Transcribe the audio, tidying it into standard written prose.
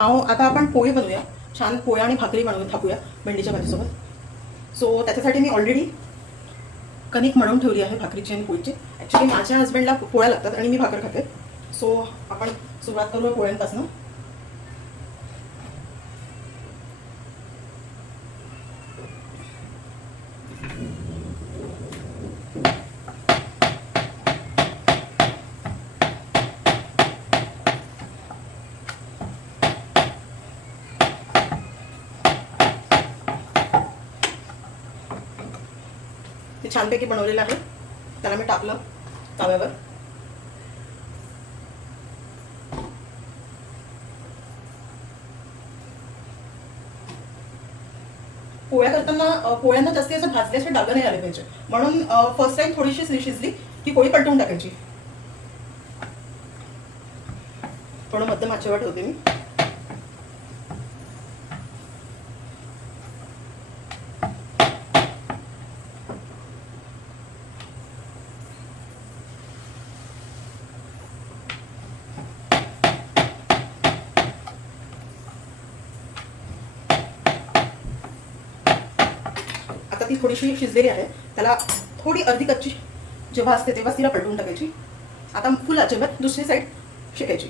आता आपण पोळी बनवूया, छान पोळ्या आणि भाकरी बनवून थापूया भेंडीच्या भाजीसोबत. सो त्याच्यासाठी मी ऑलरेडी कणिक मळून ठेवली आहे भाकरीची आणि पोळीची. ॲक्च्युली माझ्या हस्बंडला पोळ्या लागतात आणि मी भाकर खाते. सो आपण सुरुवात करूया पोळ्यांपासून. ते छानपैकी बनवलेलं आहे, त्याला मी टाकलं तव्यावर. पोळ्या करताना पोळ्यांना जास्ती असं भाजल्याचे डाग नाही आले पाहिजे, म्हणून फर्स्ट टाइम थोडीशी शिजली की पोळी पलटवून टाकायची. थोडं मध्यम आचेवर ठेवते मी. ती थोडीशी शिजलेली आहे, त्याला थोडी अर्धी कच्ची जेव्हा असते तेव्हा तिला पलटून टाकायची. आता फुल आचेवर दुसरी साईड शेकायची.